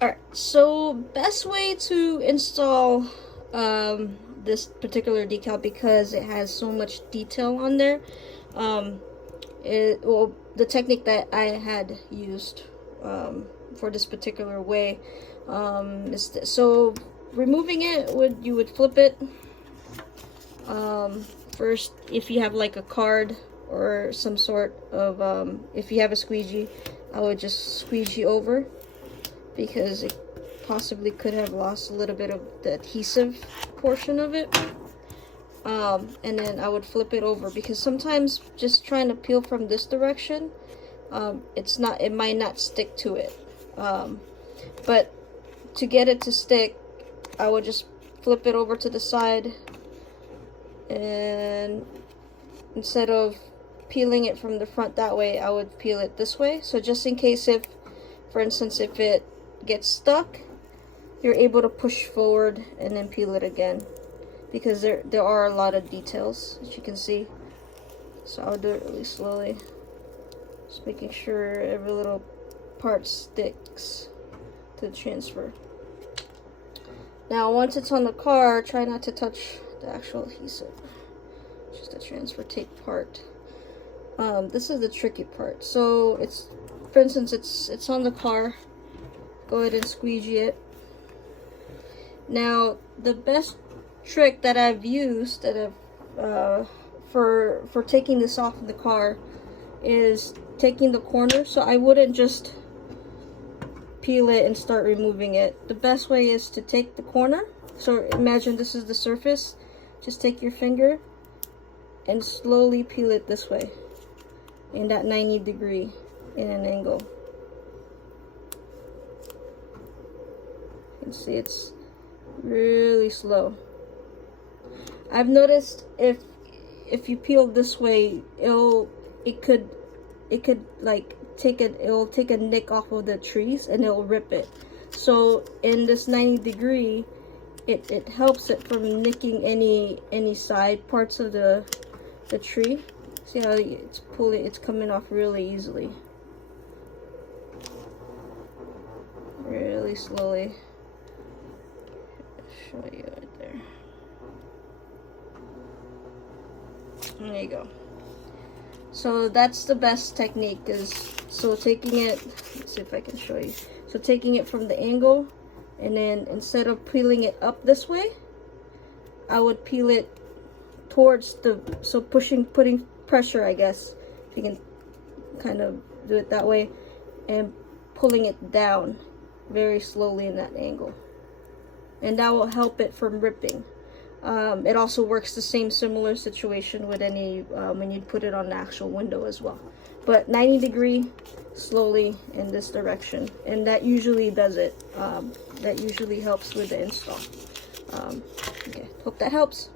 Alright, so best way to install this particular decal, because it has so much detail on there, well, the technique that I had used for this particular way is this. So removing it, you would flip it. First, if you have like a card or some sort of if you have a squeegee, I would just squeegee over, because it possibly could have lost a little bit of the adhesive portion of it. And then I would flip it over, because sometimes just trying to peel from this direction, it might not stick to it. But to get it to stick, I would just flip it over to the side, and instead of peeling it from the front that way, I would peel it this way. So just in case, if, for instance, if it gets stuck, you're able to push forward and then peel it again, because there are a lot of details, as you can see. So I'll do it really slowly, just making sure every little part sticks to the transfer. Now once it's on the car, try not to touch the actual adhesive, just the transfer tape part. This is the tricky part. So it's, for instance, it's on the car, go ahead and squeegee it. Now the best trick that I've used, for taking this off of the car, is taking the corner. So I wouldn't just peel it and start removing it. The best way is to take the corner. So imagine this is the surface. Just take your finger and slowly peel it this way, in that 90-degree in an angle. You can see it's really slow. I've noticed if you peel this way, it could like it'll take a nick off of the trees and it'll rip it. So in this 90-degree, it helps it from nicking any side parts of the tree. See how it's coming off really easily, really slowly. Show you right there. There you go. So that's the best technique, so taking it, let's see if I can show you. So taking it from the angle, and then instead of peeling it up this way, I would peel it towards putting pressure, I guess, if you can kind of do it that way, and pulling it down very slowly in that angle. And that will help it from ripping. It also works the similar situation with any when you put it on the actual window as well. But 90-degree, slowly in this direction, and that usually does it. That usually helps with the install. Okay, hope that helps.